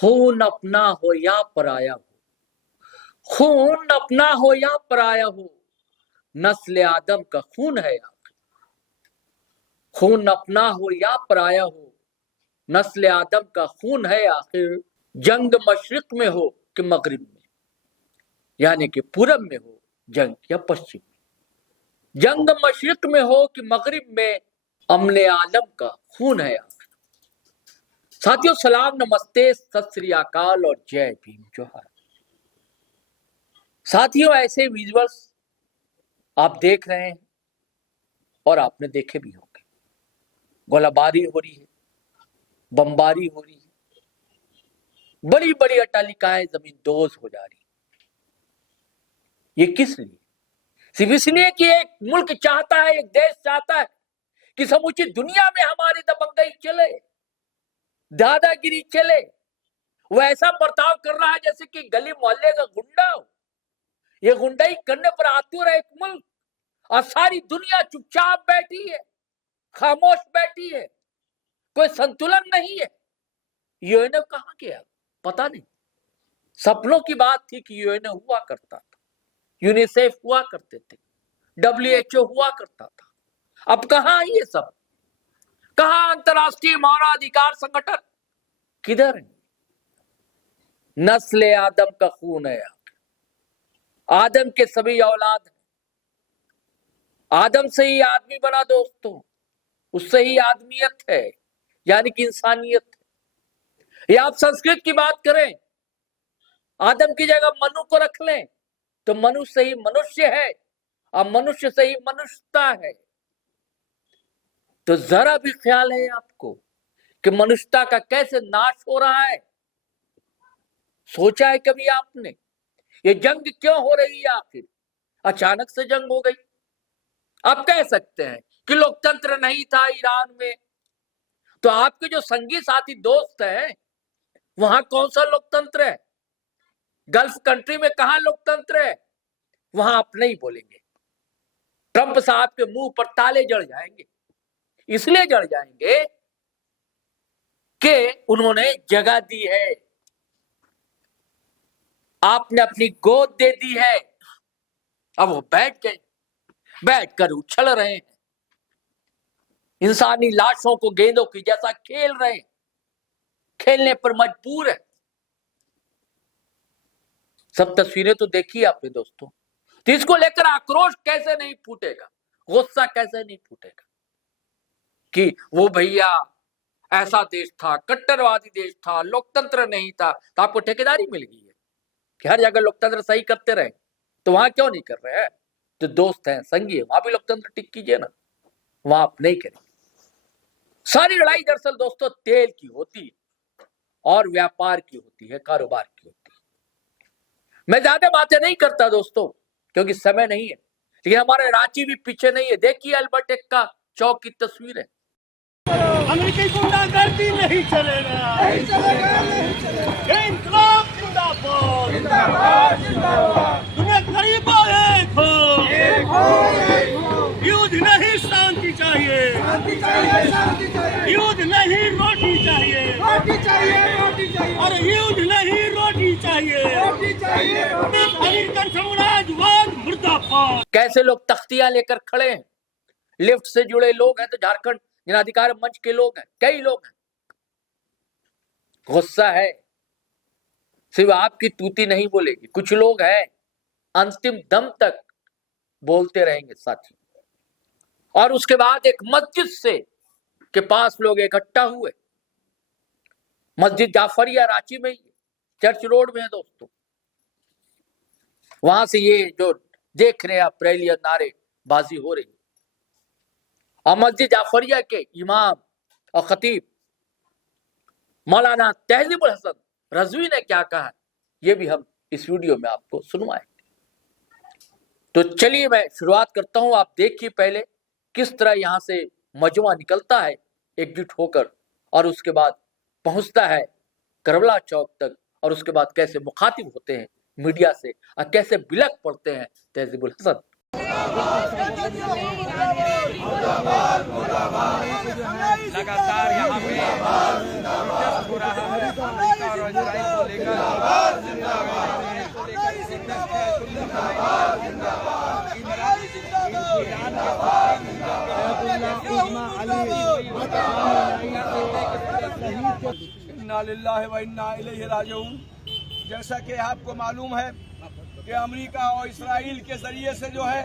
खून अपना हो या पराया हो, खून अपना हो या पराया हो, नस्ल आदम का खून है आखिर। खून अपना हो या पराया हो, नस्ल आदम का खून है आखिर। जंग मशरिक में हो कि मगरिब में, यानी कि पूरब में हो जंग या पश्चिम में, जंग मशरिक में हो कि मगरिब में, अमले आलम का खून है आखिर। साथियों सलाम, नमस्ते, सत श्री अकाल और जय भीम जोहार। साथियों ऐसे विजुअल्स आप देख रहे हैं और आपने देखे भी होंगे। गोलाबारी हो रही है, बमबारी हो रही है, बड़ी बड़ी अट्टालिकाएं जमीन दोज हो जा रही है। ये किस लिए? सिर्फ इसलिए कि एक मुल्क चाहता है, एक देश चाहता है कि समूची दुनिया में हमारी दबंगई चले, दादागिरी चले। वो ऐसा बर्ताव कर रहा है जैसे कि गली मोहल्ले का गुंडा हो। ये गुंडाई करने पर आतुर है एक मुल्क, और सारी दुनिया चुपचाप बैठी है, खामोश बैठी है, कोई संतुलन नहीं है। यूएनओ कहां गया पता नहीं। सपनों की बात थी कि यूएनओ हुआ करता था, यूनिसेफ हुआ करते थे, डब्ल्यूएचओ हुआ करता था। अब कहां ये सब? कहां अंतरराष्ट्रीय मानवाधिकार संगठन? किधर है? नस्ल आदम का खून है, आदम के सभी औलाद हैं। आदम से ही आदमी बना दोस्तों, उससे ही आदमियत है, यानी कि इंसानियत है। या आप संस्कृत की बात करें, आदम की जगह मनु को रख लें तो मनु से ही मनुष्य है, और मनुष्य से ही मनुष्यता है। तो जरा भी ख्याल है आपको कि मनुष्यता का कैसे नाश हो रहा है? सोचा है कभी आपने ये जंग क्यों हो रही है आखिर? अचानक से जंग हो गई। आप कह सकते हैं कि लोकतंत्र नहीं था ईरान में, तो आपके जो संगी साथी दोस्त हैं वहां कौन सा लोकतंत्र है? गल्फ कंट्री में कहां लोकतंत्र है? वहां आप नहीं बोलेंगे। ट्रंप साहब के मुंह पर ताले जड़ जाएंगे। इसलिए जड़ जाएंगे कि उन्होंने जगह दी है, आपने अपनी गोद दे दी है। अब वो बैठकर उछल रहे हैं, इंसानी लाशों को गेंदों की जैसा खेल रहे हैं, खेलने पर मजबूर है। सब तस्वीरें तो देखी आपने दोस्तों। तो इसको लेकर आक्रोश कैसे नहीं फूटेगा, गुस्सा कैसे नहीं फूटेगा कि वो भैया ऐसा देश था, कट्टरवादी देश था, लोकतंत्र नहीं था। तो आपको ठेकेदारी मिल गई है कि हर जगह लोकतंत्र सही करते रहे, तो वहां क्यों नहीं कर रहे हैं? जो दोस्त हैं, संगी है, वहां भी लोकतंत्र टिक कीजिए ना, वहां आप नहीं करेंगे। सारी लड़ाई दरअसल दोस्तों तेल की होती है और व्यापार की होती है, कारोबार की होती है। मैं ज्यादा बातें नहीं करता दोस्तों क्योंकि समय नहीं है, लेकिन हमारे रांची भी पीछे नहीं है। देखिए अल्बर्ट एक्का चौक की तस्वीर है। अमेरिकी गुंडागर्दी नहीं चलेगा, नहीं चलेगा, नहीं चलेगा। इंकलाब जिंदाबाद, जिंदाबाद, जिंदाबाद। दुनिया गरीबों एक हो, एक हो, एक हो। युद्ध नहीं शांति चाहिए, शांति चाहिए, शांति चाहिए। युद्ध नहीं रोटी चाहिए, रोटी चाहिए, रोटी चाहिए। और युद्ध नहीं रोटी चाहिए, रोटी चाहिए, रोटी चाहिए। अमेरिकन साम्राज्यवाद मुर्दाबाद। कैसे लोग तख्तियां लेकर खड़े हैं। लिफ्ट से जुड़े लोग हैं तो झारखंड जनाधिकार मंच के लोग हैं, कई लोग हैं। गुस्सा है, सिर्फ आपकी तूती नहीं बोलेगी, कुछ लोग हैं अंतिम दम तक बोलते रहेंगे साथी। और उसके बाद एक मस्जिद से के पास लोग इकट्ठा हुए, मस्जिद जाफरिया रांची में ही, चर्च रोड में है दोस्तों। वहां से ये जो देख रहे हैं आप रैली नारेबाजी हो रही, और मस्जिद जाफरिया के इमाम और खतीब मौलाना तहजीबुल हसन रजवी ने क्या कहा, यह भी हम इस वीडियो में आपको सुनवाएंगे। तो चलिए मैं शुरुआत करता हूं। आप देखिए पहले किस तरह यहां से मजमा निकलता है एकजुट होकर, और उसके बाद पहुंचता है करबला चौक तक, और उसके बाद कैसे मुखातिब होते हैं मीडिया से और कैसे बिलख पड़ते हैं तहजीबुल हसन। लगातार यहाँ पे प्रोटेस्ट हो रहा है अमेरिका और इजराइल को लेकर। इन्ना लिल्लाहि व इन्ना इलैहि राजिऊन। जैसा कि आपको मालूम है कि अमेरिका और इस्राइल के जरिए से जो है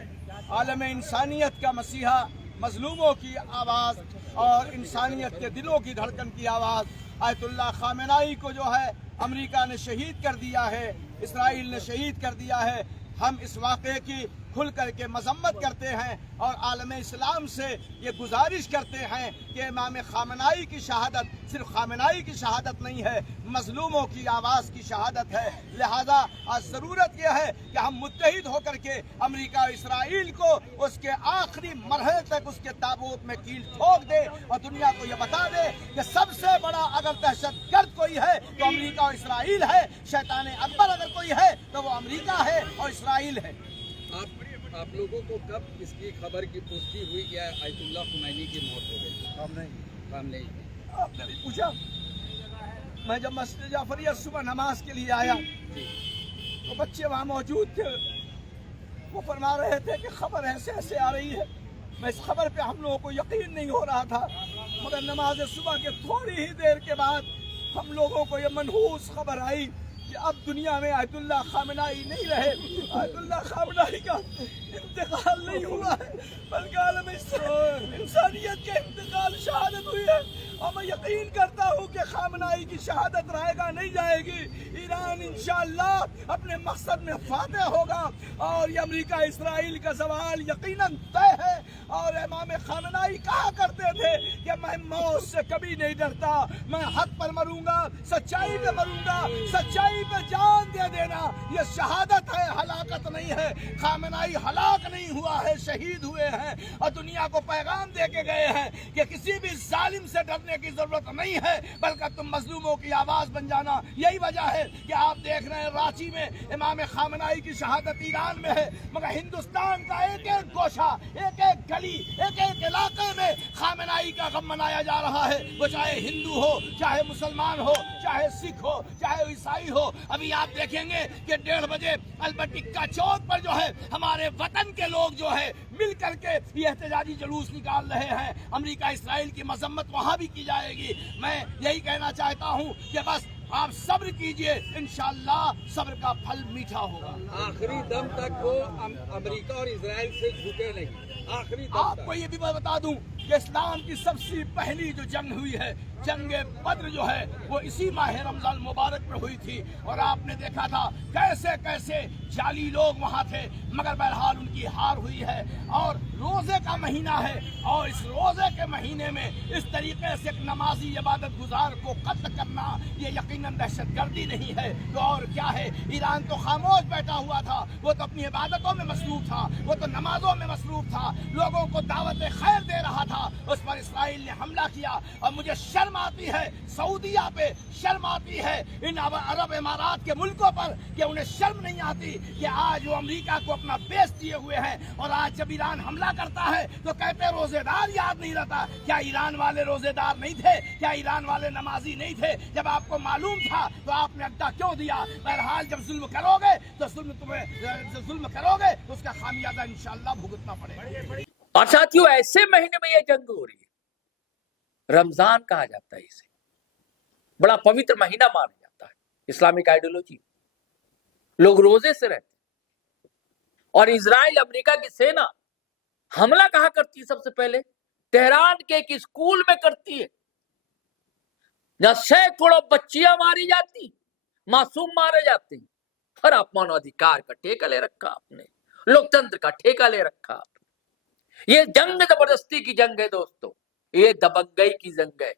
आलम इंसानियत का मसीहा, मजलूमों की आवाज़ और इंसानियत के दिलों की धड़कन की आवाज़ आयतुल्लाह खामेनाई को जो है अमेरिका ने शहीद कर दिया है, इस्राइल ने शहीद कर दिया है। हम इस वाक़े की खुल करके मजम्मत करते हैं और आलम इस्लाम से ये गुजारिश करते हैं कि इमाम खामेनाई की शहादत सिर्फ खामेनाई की शहादत नहीं है, मजलूमों की आवाज़ की शहादत है। लिहाजा आज ज़रूरत यह है कि हम मुत्तहिद होकर के अमेरिका और इस्राइल को उसके आखिरी मरहले तक उसके ताबूत में कील ठोक दे और दुनिया को यह बता दे कि सबसे बड़ा अगर दहशतगर्द कोई है तो अमेरिका और इस्राइल है, शैतान अकबर अगर कोई है तो वो अमेरिका है और इस्राइल है। आप लोगों को कब इसकी खबर की पुष्टि हुई कि आयतुल्लाह खुमैनी की मौत हो गई? हम नहीं आपने भी पूछा। मैं जब मस्जिद जाफरिया सुबह नमाज के लिए आया तो बच्चे वहाँ मौजूद थे, वो फरमा रहे थे कि खबर ऐसे ऐसे आ रही है। मैं इस खबर पे हम लोगों को यकीन नहीं हो रहा था, मगर नमाज सुबह के थोड़ी ही देर के बाद हम लोगों को ये मनहूस खबर आई कि अब दुनिया में आयतुल्लाह खामेनाई नहीं रहे। आयतुल्लाह खामेनाई का इंतकाल नहीं हुआ है बल्कि आलम इंसानियत के इंतकाल शहादत हुई है। और मैं यकीन करता हूँ कि खामेनाई की शहादत रहेगा नहीं जाएगी। ईरान इंशाअल्लाह अपने मकसद में फातेह होगा और ये अमेरिका इस्राइल का सवाल यकीनन तय है। और इमाम खामेनाई कहा करते थे कि मैं मौत से कभी नहीं डरता, मैं हक पर मरूंगा, सच्चाई पे मरूंगा, सच्चाई पे जान दे देना ये शहादत है, हलाकत नहीं है। खामेनाई हलाक नहीं हुआ है, शहीद हुए हैं और दुनिया को पैगाम दे के गए हैं कि किसी भी जालिम से डरने की जरूरत नहीं है बल्कि तुम मजलूमों की आवाज बन जाना। यही वजह है कि आप देख रहे हैं रांची में इमाम खामेनाई की शहादत ईरान में है, मगर हिंदुस्तान का एक एक गोशा, एक एक गली, एक एक इलाके में खामेनाई का गम मनाया जा रहा है। वो चाहे हिंदू हो, चाहे मुसलमान हो, चाहे सिख हो, चाहे ईसाई हो। अभी आप देखेंगे कि 1:30 बजे अल्बर्ट टिक्का चौक पर जो है हमारे वतन के लोग जो है मिल करके ये एहतजाजी जुलूस निकाल रहे हैं। अमेरिका इस्राइल की मजम्मत वहाँ भी की जाएगी। मैं यही कहना चाहता हूँ कि बस आप सब्र कीजिए, इंशाअल्लाह सब्र का फल मीठा होगा। आखिरी दम तक वो अमेरिका और इजराइल से झुके नहीं, आखिरी दम आपको ये भी मैं बता दूं कि इस्लाम की सबसे पहली जो जंग हुई है, जंगे बद्र जो है वो इसी माह रमजान मुबारक में हुई थी। और आपने देखा था कैसे कैसे जाली लोग वहाँ थे, मगर बहरहाल उनकी हार हुई है। और रोजे का महीना है और इस रोजे के महीने में इस तरीके से एक नमाजी इबादत गुजार को कत्ल करना ये यकीनन दहशतगर्दी नहीं है तो और क्या है। ईरान तो खामोश बैठा हुआ था, वो तो अपनी इबादतों में मसरूफ था, वो तो नमाजों में मसरूफ था, लोगों को दावत खैर दे रहा था। उस पर इस्राइल ने हमला किया और मुझे शर्म आती है, सऊदिया पे शर्म आती है, इन अरब इमारात के मुल्कों पर कि उन्हें शर्म नहीं आती कि आज वो अमेरिका को अपना बेस दिए हुए हैं। और आज जब ईरान हमला करता है तो कहते रोजेदार याद नहीं रहता। क्या ईरान वाले रोजेदार नहीं थे? क्या ईरान वाले नमाजी नहीं थे? जब आपको मालूम था तो आपने अड्डा क्यों दिया? बहरहाल जब जुल्म करोगे तो जुल्म करोगे तो उसका खामियाजा इंशाअल्लाह भुगतना पड़ेगा। और साथियों, ऐसे महीने में यह जंग हो रही है, रमजान कहा जाता है, इसे बड़ा पवित्र महीना माना जाता है। इस्लामिक आइडियोलॉजी, लोग रोजे से रहते हैं। और इजराइल अमेरिका की सेना हमला कहां करती है? सबसे पहले तेहरान के एक स्कूल में करती है, जहां सैकड़ों बच्चियां मारी जाती, मासूम मारे जाते हैं। और आप मानवाधिकार का ठेका ले रखा आपने, लोकतंत्र का ठेका ले रखा आपने। ये जंग जबरदस्ती की जंग है दोस्तों, ये दबंगई की जंग है।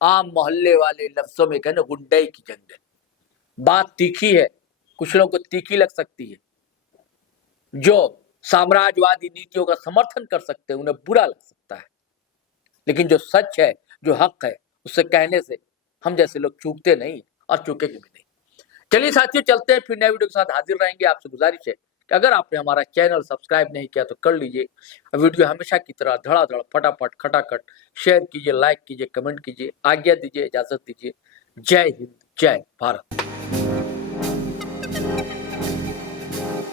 आम मोहल्ले वाले लफ्जों में कहना गुंडई की जंग है। बात तीखी है, कुछ लोगों को तीखी लग सकती है, जो साम्राज्यवादी नीतियों का समर्थन कर सकते हैं उन्हें बुरा लग सकता है, लेकिन जो सच है, जो हक है, उससे कहने से हम जैसे लोग चूकते नहीं और चूकेंगे भी नहीं। चलिए साथियों, चलते हैं, फिर नए वीडियो के साथ हाजिर रहेंगे। आपसे गुजारिश है कि अगर आपने हमारा चैनल सब्सक्राइब नहीं किया तो कर लीजिए। वीडियो हमेशा की तरह धड़ाधड़ फटाफट खटाखट शेयर कीजिए, लाइक कीजिए, कमेंट कीजिए। आज्ञा दीजिए, इजाजत दीजिए। जय हिंद, जय भारत।